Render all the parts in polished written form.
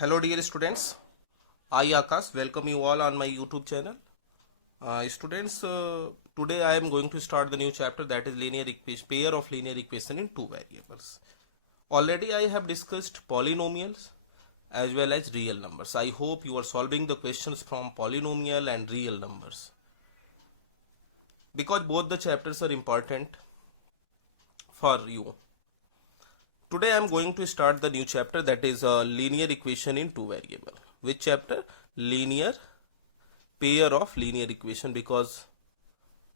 Hello dear students, I Akash welcome you all on my YouTube channel. Students, today I am going to start the new chapter, that is linear equation, pair of linear equation in two variables. Already I have discussed polynomials as well as real numbers. I hope you are solving the questions from polynomial and real numbers, because both the chapters are important for you. Today I am going to start the new chapter, that is a linear equation in two variable. Which chapter? Linear pair of linear equation, because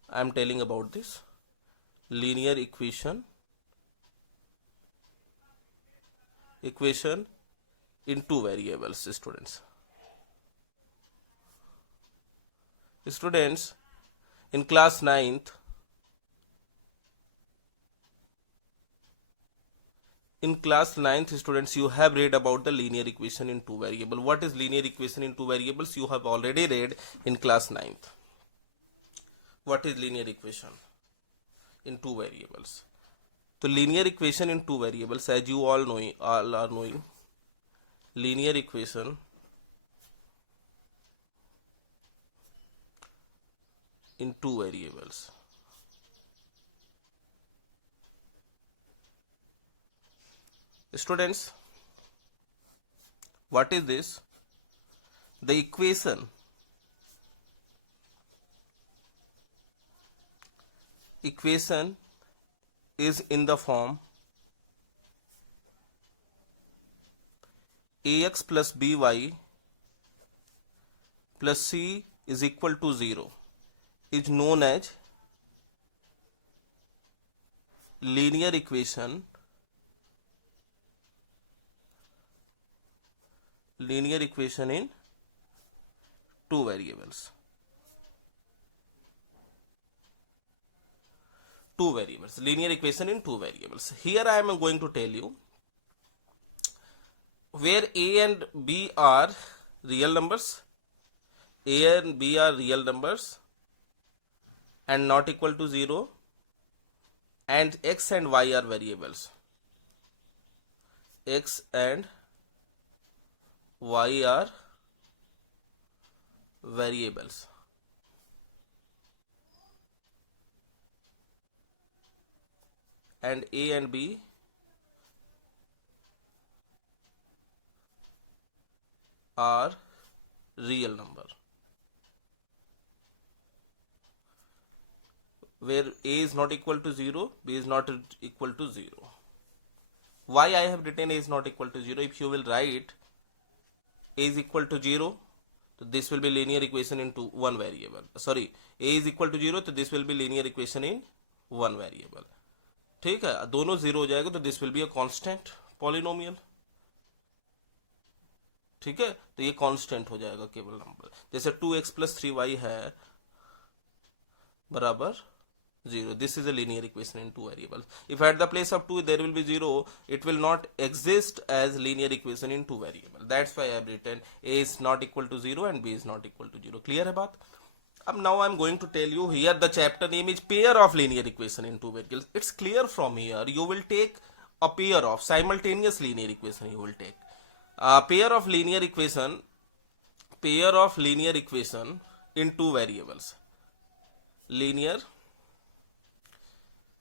I am telling about this linear equation in two variables. Students, in class 9th, students, you have read about the linear equation in two variable. What is linear equation in two variables? You have already read in class 9th. What is linear equation in two variables? So linear equation in two variables, as you all are knowing, linear equation in two variables. Students, what is this? The equation is in the form ax plus by plus c is equal to 0, is known as linear equation in two variables. Linear equation in two variables. Here I am going to tell you where a and b are real numbers. A and b are real numbers and not equal to 0, and x and y are variables. X and y are variables. And a and b are real number, where a is not equal to 0, b is not equal to 0. Why I have written a is not equal to 0? If you will write a is equal to 0, so this will be linear equation in one variable. Sorry, a is equal to 0, so this will be linear equation in one variable. ठीक है, दोनों 0 हो जाएगा तो this will be a constant polynomial. ठीक है, तो ये कांस्टेंट हो जाएगा केवल नंबर. जैसे 2x प्लस 3y है बराबर 0. This is a linear equation in two variables. If at the place of 2 there will be 0, it will not exist as linear equation in two variables. That's why I have written a is not equal to 0 and b is not equal to 0. Clear है बात? अब now I am going to tell you, here the chapter name is pair of linear equation in two variables. It's clear from here. You will take a pair of simultaneous linear equation. You will take a pair of linear equation in two variables. Linear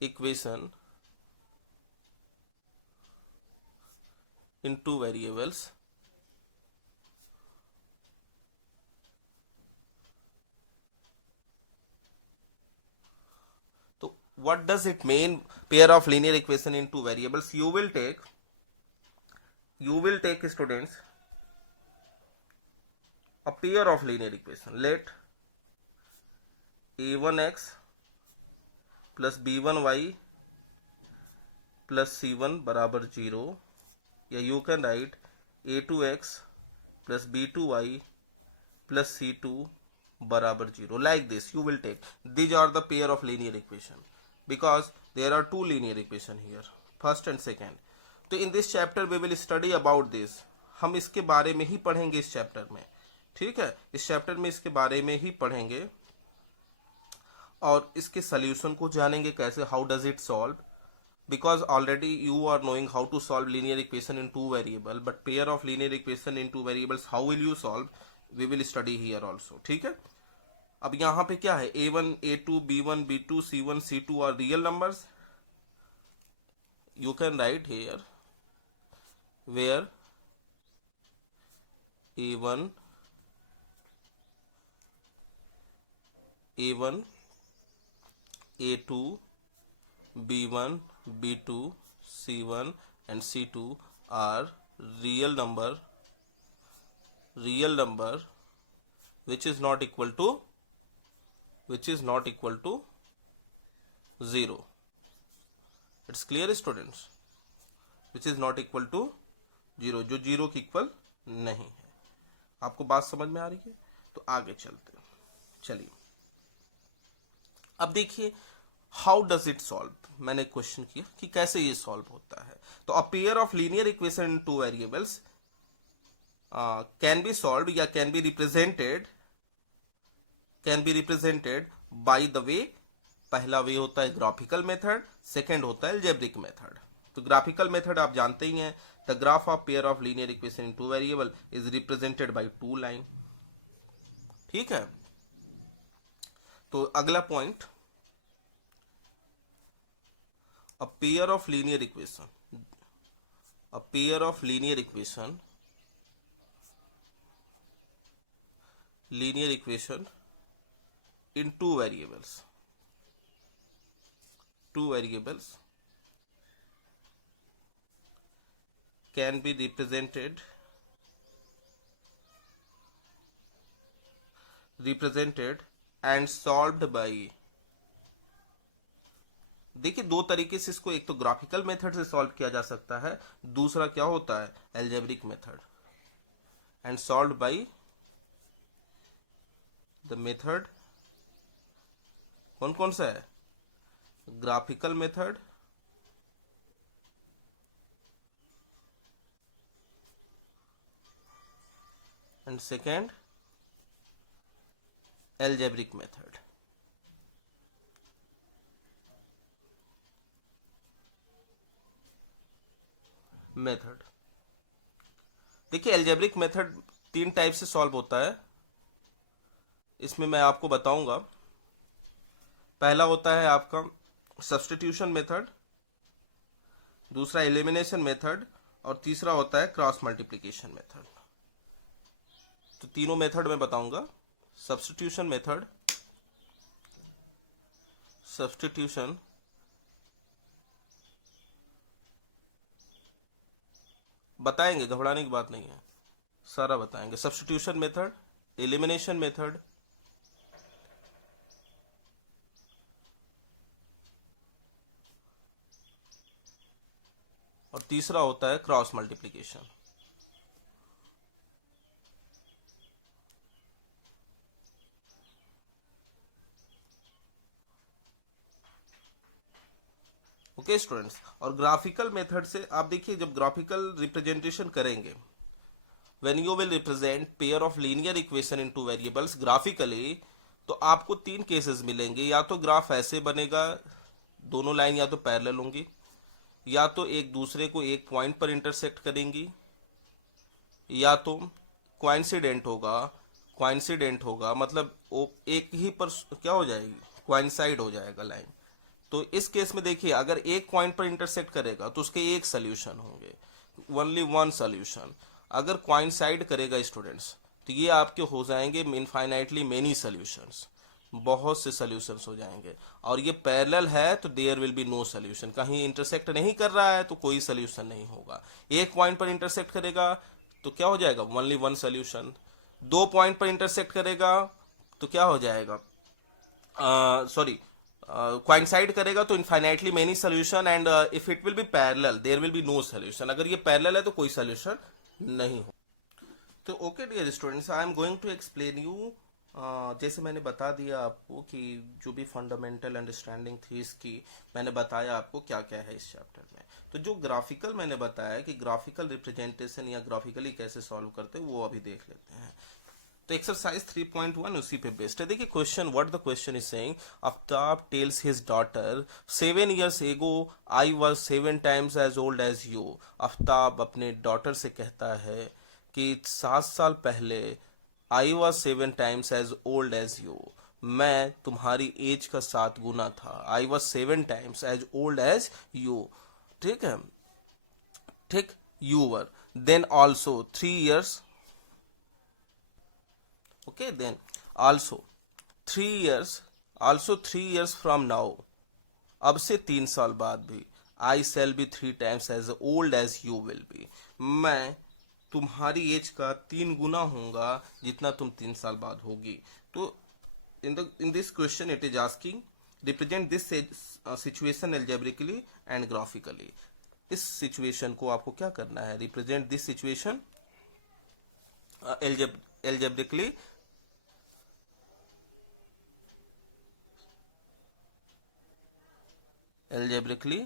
equation in two variables. So what does it mean, pair of linear equation in two variables? You will take students a pair of linear equation. Let a1x plus b1y plus c1 बराबर 0, या you can write a2x plus b2y plus c2 बराबर 0. Like this you will take. These are the pair of linear equation, because there are two linear equation here, first and second. तो in this chapter we will study about this. हम इसके बारे में ही पढ़ेंगे इस chapter में. ठीक है, इस चैप्टर में इसके बारे में ही पढ़ेंगे और इसके सॉल्यूशन को जानेंगे कैसे, how does it solve. because already you are knowing how to solve linear equation in two variable, but pair of linear equation in two variables, how will you solve, we will study here also. ठीक है, अब यहाँ पे क्या है, a1 a2 b1 b2 c1 c2 are real numbers. You can write here where a1 a2 b1 b2 c1 and c2 are real number which is not equal to 0. It's clear students, which is not equal to 0, जो 0 की equal नहीं है. आपको बात समझ में आ रही है? तो आगे चलते हैं. चलिए अब देखिए हाउ डज इट सॉल्व. मैंने क्वेश्चन किया कि कैसे ये सॉल्व होता है. तो a pair of linear equation in two variables can be solve या can be represented by the way. पहला वे होता है ग्राफिकल मेथड, सेकेंड होता है अलजेब्रिक मेथड. तो ग्राफिकल मेथड आप जानते ही हैं, the graph of pair of linear equation in two variable is represented by two line. ठीक है, तो अगला point, a pair of linear equation in two variables can be represented and solved by. देखिए दो तरीके से इसको, एक तो ग्राफिकल मेथड से सॉल्व किया जा सकता है, दूसरा क्या होता है algebraic method. And solved by the method, कौन कौन सा है, graphical method and second algebraic method. देखिए अलजेब्रिक मेथड तीन टाइप से सॉल्व होता है, इसमें मैं आपको बताऊंगा. पहला होता है आपका सब्स्टिट्यूशन मेथड, दूसरा एलिमिनेशन मेथड और तीसरा होता है क्रॉस मल्टीप्लिकेशन मेथड. तो तीनों मेथड मैं बताऊंगा. सब्स्टिट्यूशन मेथड, बताएंगे, घबराने की बात नहीं है, सारा बताएंगे. सब्स्टिट्यूशन मेथड, एलिमिनेशन मेथड, और तीसरा होता है क्रॉस मल्टीप्लिकेशन. ओके स्टूडेंट्स, और ग्राफिकल मेथड से आप देखिए जब ग्राफिकल रिप्रेजेंटेशन करेंगे, when you will represent pair of linear equation in two variables graphically, तो आपको तीन केसेस मिलेंगे. या तो ग्राफ ऐसे बनेगा, दोनों लाइन या तो पैरेलल होंगी, या तो एक दूसरे को एक पॉइंट पर इंटरसेक्ट करेंगी, या तो कोइंसिडेंट होगा, मतलब एक ही पर क्या हो जाएगी, कोइंसाइड हो जाएगा लाइन. तो इस केस में देखिए अगर एक पॉइंट पर इंटरसेक्ट करेगा तो उसके एक सोल्यूशन होंगे, ओनली वन सोल्यूशन. अगर कोइंसाइड करेगा स्टूडेंट्स तो ये आपके हो जाएंगे इनफाइनाइटली मेनी सोल्यूशंस, बहुत से सोल्यूशंस हो जाएंगे. और ये पैरेलल है तो there will be no solution, कहीं इंटरसेक्ट नहीं कर रहा है तो कोई सोल्यूशन नहीं होगा. एक पॉइंट पर इंटरसेक्ट करेगा तो क्या हो जाएगा, ओनली वन सोल्यूशन. दो पॉइंट पर इंटरसेक्ट करेगा तो क्या हो जाएगा, कोइंसाइड करेगा तो infinitely many solution. And if it will be parallel there will be no solution. अगर ये पैरेलल है तो कोई सोल्यूशन नहीं हो. तो okay dear students, I am going to explain you. जैसे मैंने बता दिया आपको कि जो भी फंडामेंटल अंडरस्टैंडिंग थी इसकी, मैंने बताया आपको क्या क्या है इस चैप्टर में. तो जो ग्राफिकल मैंने बताया कि ग्राफिकल रिप्रेजेंटेशन या ग्राफिकली कैसे सॉल्व करते हैं वो अभी देख लेते हैं. तो एक्सरसाइज 3.1 उसी पे बेस्ड है। देखिए question, what the question is saying, Aftab tells his daughter 7 years ago I was 7 times as old as you. Aftab अपने डॉटर से कहता है कि 7 साल पहले I was 7 times as old as you, मैं तुम्हारी एज का 7 गुना था। I was 7 times as old as you, ठीक है, ठीक, you were. Then also 3 years, okay, then also 3 years from now, अब से 3 साल बाद भी, I shall be 3 times as old as you will be, मैं तुम्हारी एज का 3 गुना होगा जितना तुम 3 साल बाद होगी। तो in this question it is asking represent this situation algebraically and graphically। इस सिचुएशन को आपको क्या करना है, represent this situation algebraically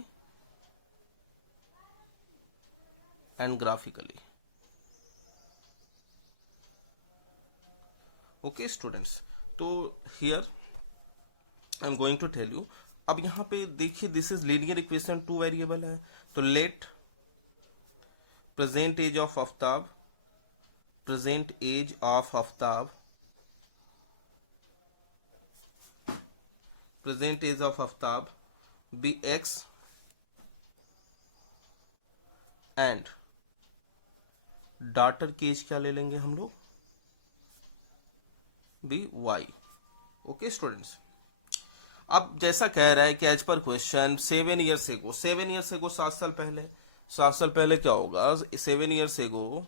and graphically। Okay students, तो here I am going to tell you. अब यहाँ पे देखिए this is linear equation, 2 variable है, तो let present age of Aftab, present age of Aftab, present age of Aftab be X and daughter की age क्या ले लेंगे हम लोग, बी वाई। ओके स्टूडेंट्स, अब जैसा कह रहा है कि एज पर क्वेश्चन 7 years एगो, 7 years एगो 7 साल पहले, 7 साल पहले क्या होगा, 7 years ago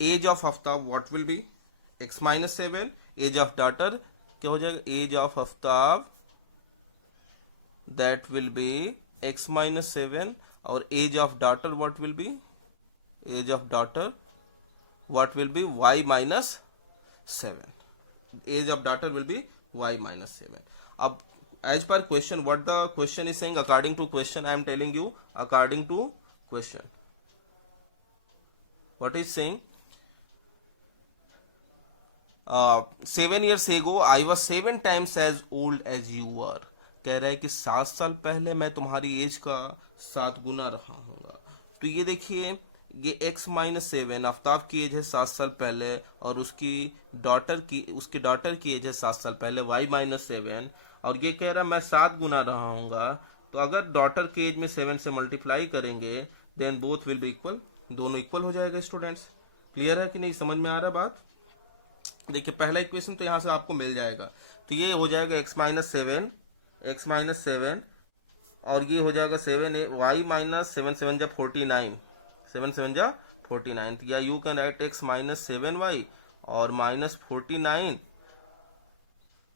age of Aftab what will be x-7, age of daughter क्या हो जाएगा, age of Aftab that will be x-7, और age of daughter what will be, age of daughter what will be y-7, age of daughter will be y-7। अब as per question, what the question is saying, according to question I am telling you, according to question what is saying, 7 years ago I was 7 times as old as you were। कह रहा है कि 7 साल पहले मैं तुम्हारी age का 7 गुना रहा हूँगा। तो ये देखिए, ये x-7 आफ्ताब की एज है 7 साल पहले, और उसकी डॉटर की एज है 7 साल पहले y-7, और ये कह रहा मैं 7 गुना रहा हूँगा। तो अगर डॉटर की एज में 7 से मल्टीप्लाई करेंगे then both will be equal, दोनों इक्वल हो जाएगा। स्टूडेंट्स क्लियर है कि नहीं, समझ में आ रहा है बात। देखिए पहला इक्वेशन तो यहाँ से आपको मिल जाएगा, तो ये हो जाएगा x-7 और ये हो जाएगा 7 y-7 जब 49, 7 जा 49, या यू कैन राइट x-7y और -49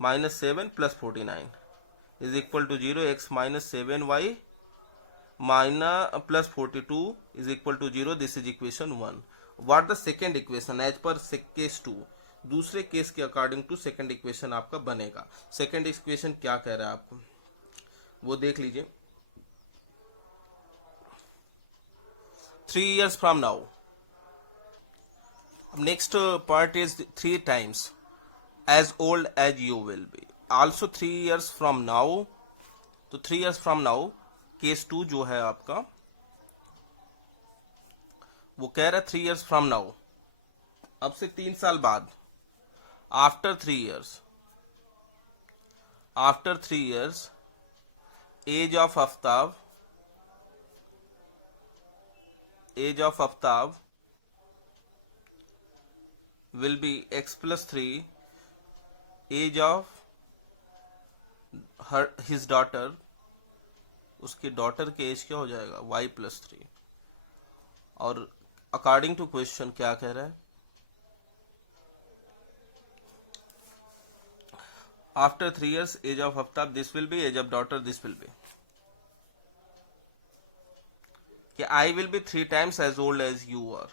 -7 + 49 is equal to 0, x-7y + 42 is equal to 0। This is equation 1। What the second equation as per case 2, दूसरे केस के अकॉर्डिंग टू सेकेंड इक्वेशन आपका बनेगा। सेकेंड इक्वेशन क्या कह रहा है आपको वो देख लीजिए। 3 years from now, next part is 3 times as old as you will be, also 3 years from now। तो 3 years from now केस 2 जो है आपका वो कह रहा है 3 years from now, अब से 3 साल बाद, after 3 years age of Aftab will be x+3, age of his daughter, उसकी डॉटर के एज क्या हो जाएगा y+3। और अकॉर्डिंग टू क्वेश्चन क्या कह रहा है, after 3 years age of Aftab this will be, age of daughter this will be, कि I will be 3 times as old as you are.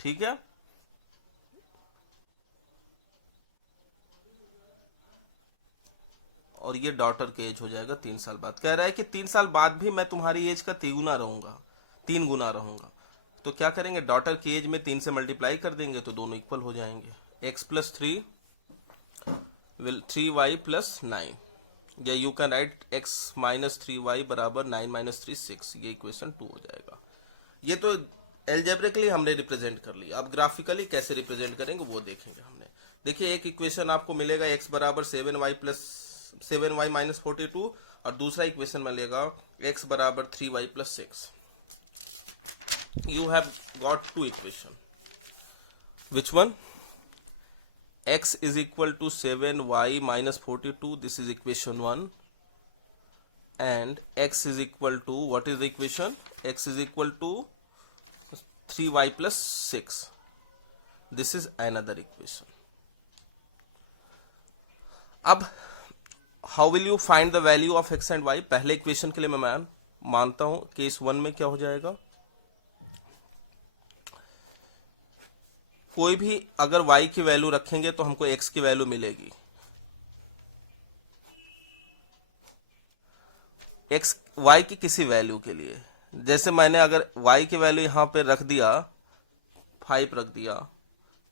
ठीक है, और ये डॉटर के एज हो जाएगा 3 साल बाद। कह रहा है कि 3 साल बाद भी मैं तुम्हारी एज का 3 गुना रहूंगा। तो क्या करेंगे, डॉटर की एज में 3 से मल्टीप्लाई कर देंगे तो दोनों इक्वल हो जाएंगे। x plus 3 will 3y plus 9, या you can write x minus 3y बराबर 9 माइनस 3 6, ये इक्वेशन 2 हो जाएगा। ये तो एल्जेब्रिकली हमने रिप्रेजेंट कर लिया, अब ग्राफिकली कैसे रिप्रेजेंट करेंगे वो देखेंगे हमने। देखिए एक इक्वेशन आपको मिलेगा x बराबर 7y माइनस 42, और दूसरा इक्वेशन मिलेगा x बराबर 3y plus 6। You have got two equation. Which one? X is equal to 7y minus 42. This is equation 1. And x is equal to, what is the equation? X is equal to 3y plus 6. This is another equation. अब how will you find the value of x and y? पहले equation के लिए मैं मानता हूं case 1 में क्या हो जाएगा, कोई भी अगर y की वैल्यू रखेंगे तो हमको x की वैल्यू मिलेगी। x y की किसी वैल्यू के लिए, जैसे मैंने अगर y की वैल्यू यहां पे रख दिया 5 रख दिया,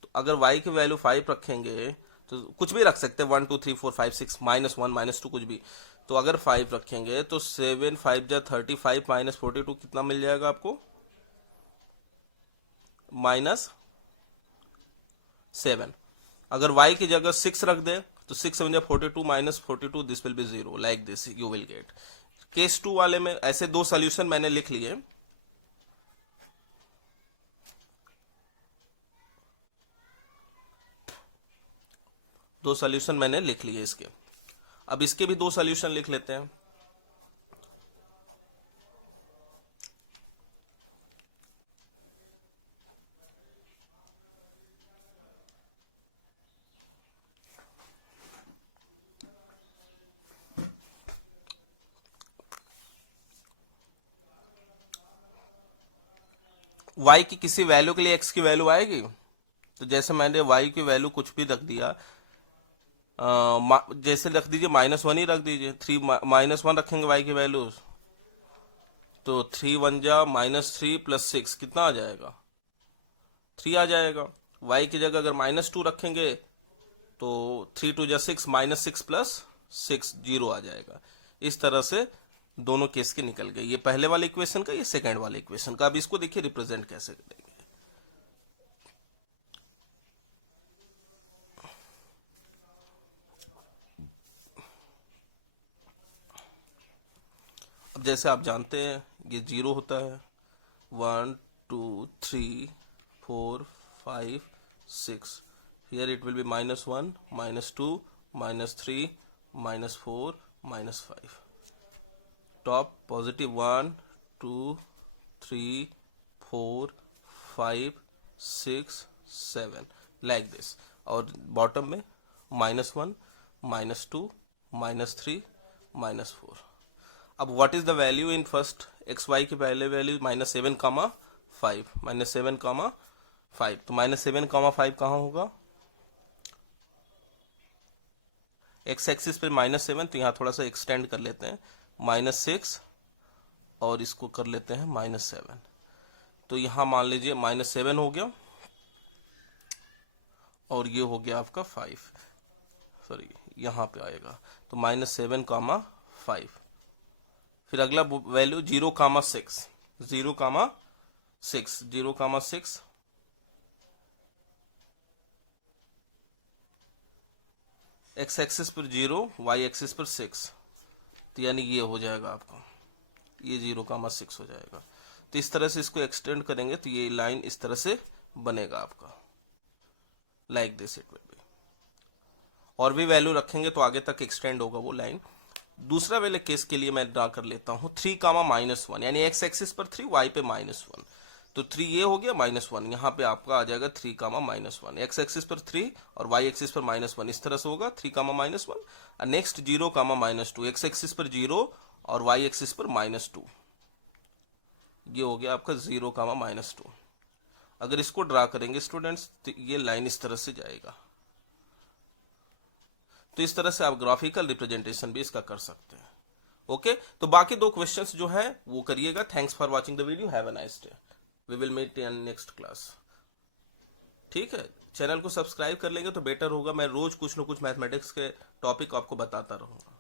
तो अगर y की वैल्यू 5 रखेंगे तो कुछ भी रख सकते हैं, 1 2 3 4 5 6 -1 -2 कुछ भी। तो अगर 5 रखेंगे तो 7 5 जा 35 माइनस 42 कितना मिल जाएगा आपको, -7। अगर y की जगह 6 रख दे तो 6 7 जा 42 minus 42, this will B 0, like this you will get. Case 2 वाले में ऐसे दो सॉल्यूशन मैंने लिख लिए, दो सॉल्यूशन मैंने लिख लिए इसके। अब इसके भी दो सॉल्यूशन लिख लेते हैं। y की किसी वैल्यू के लिए x की वैल्यू आएगी, तो जैसे मैंने y की वैल्यू कुछ भी रख दिया, जैसे रख दीजिए -1 ही रख दीजिए, 3 -1 रखेंगे y की वैल्यू, तो 3 1 जा -3 प्लस 6 कितना आ जाएगा, 3 आ जाएगा। y की जगह अगर -2 रखेंगे तो 3 2 जा 6 -6 प्लस 6 0 आ जाएगा। इस तरह से दोनों केस के निकल गए, ये पहले वाले इक्वेशन का, ये सेकंड वाले इक्वेशन का। अब इसको देखिए रिप्रेजेंट कैसे करेंगे। अब जैसे आप जानते हैं ये 0 होता है, 1 2 3 4 5 6, here it will be -1 -2 -3 -4 -5, top positive 1 2 3 4 5 6 7 like this, और बॉटम में -1 -2 -3 -4। अब what is the value in first, x y की पहले वैल्यू -7 कामा 5, -7 कामा 5, तो -7 कामा 5 कहाँ होगा, एक्स एक्सिस पे -7, तो यहाँ थोड़ा सा एक्सटेंड कर लेते हैं, -6 और इसको कर लेते हैं -7, तो यहाँ मान लीजिए -7 हो गया और ये हो गया आपका 5, सॉरी यहाँ पे आएगा, तो -7 कामा 5। फिर अगला वैल्यू 0 कामा 6, 0 कामा 6, 0 कामा 6, एक्स एक्सिस पर 0, वाई एक्सिस पर 6, तो यानी ये हो जाएगा आपका, ये 0 कामा 6 हो जाएगा। तो इस तरह से इसको एक्सटेंड करेंगे तो ये लाइन इस तरह से बनेगा आपका, like this it will B. और भी वैल्यू रखेंगे तो आगे तक एक्सटेंड होगा वो लाइन। दूसरा वाले केस के लिए मैं ड्रा कर लेता हूं 3 कामा -1, यानी एक्स एक्सिस पर 3, वाई पे -1, तो 3 ये हो गया -1, यहाँ पे आपका आ जाएगा 3 कामा -1, एक्स एक्सिस पर 3 और वाई एक्सिस पर -1, इस तरह से होगा 3 कामा -1। और नेक्स्ट 0 कामा -2, एक्स एक्सिस पर 0 और वाई एक्सिस पर -2, ये हो गया आपका 0 कामा -2। अगर इसको ड्रा करेंगे स्टूडेंट्स तो ये लाइन इस तरह से जाएगा। तो इस तरह से आप ग्राफिकल रिप्रेजेंटेशन भी इसका कर सकते हैं। ओके, तो बाकी दो क्वेश्चंस जो है वो करिएगा। Thanks for watching the video, have a nice day. We will meet in next class. ठीक है, चैनल को सब्सक्राइब कर लेंगे तो बेटर होगा, मैं रोज कुछ ना कुछ मैथमेटिक्स के टॉपिक आपको बताता रहूँगा।